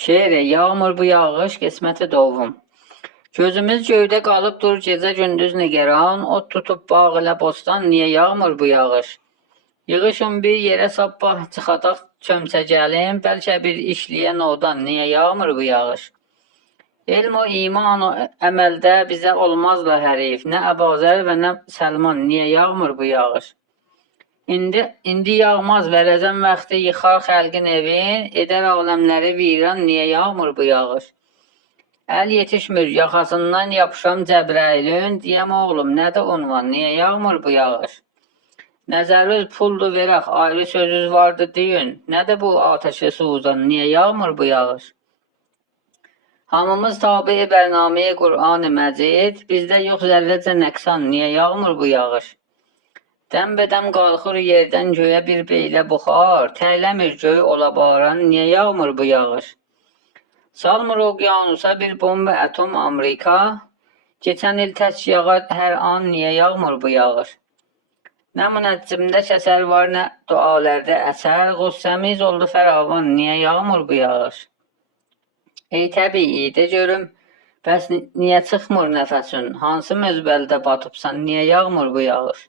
Şeiri, yağmur bu yağış, qisməti dovum. Gözümüz göydə qalıbdır gecə gündüz nigeran, ot tutub bağ ilə bostan, niyə yağmur bu yağış? Yığışın bir yerə sabah çıxadaq çömçə gəlin, bəlkə bir işləyən odan, niyə yağmur bu yağış? Elm o iman o əməldə bizə olmazla hərif, nə Əbazər və nə Səlman, niyə yağmur bu yağış? İndi yağmaz verəcəm vaxtı yıxar xəlqin evin, edər aləmləri viran, niyə yağmur bu yağış? Əl yetişmir, yaxasından yapışam Cəbrailün, deyəm oğlum, nədir unvan, niyə yağmur bu yağış? Nəzəriniz puldur verək, ayrı sözünüz vardı deyin, nədir bu ateşi suzan, niyə yağmur bu yağış? Hamımız tabi bərnaməyə Qur'an-ı Məcid, bizdə yox zərrəcə nəqsan, niyə yağmur bu yağış? Dəmbədəm qalxır yerdən göyə bir beylə buxar, tərləmir göy ola baran, niyə yağmur bu yağış? Salmır okyanusa bir bomba atom Amerika, geçən il tək yağar hər an, niyə yağmur bu yağış? Nə münəccimdə kəsər var, nə dualərdə əsər, qüssəmiz oldu fəravan, niyə yağmur bu yağış? Ey təbii, de görüm, bəs niyə çıxmır nəfəsin, hansı mözbəldə batıbsan, niyə yağmur bu yağış?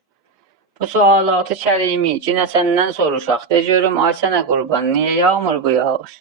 Bu sualatı kərimi, cinə səndən soruşaq, de görüm, ay sənə qurban, niyə yağmur bu yağış?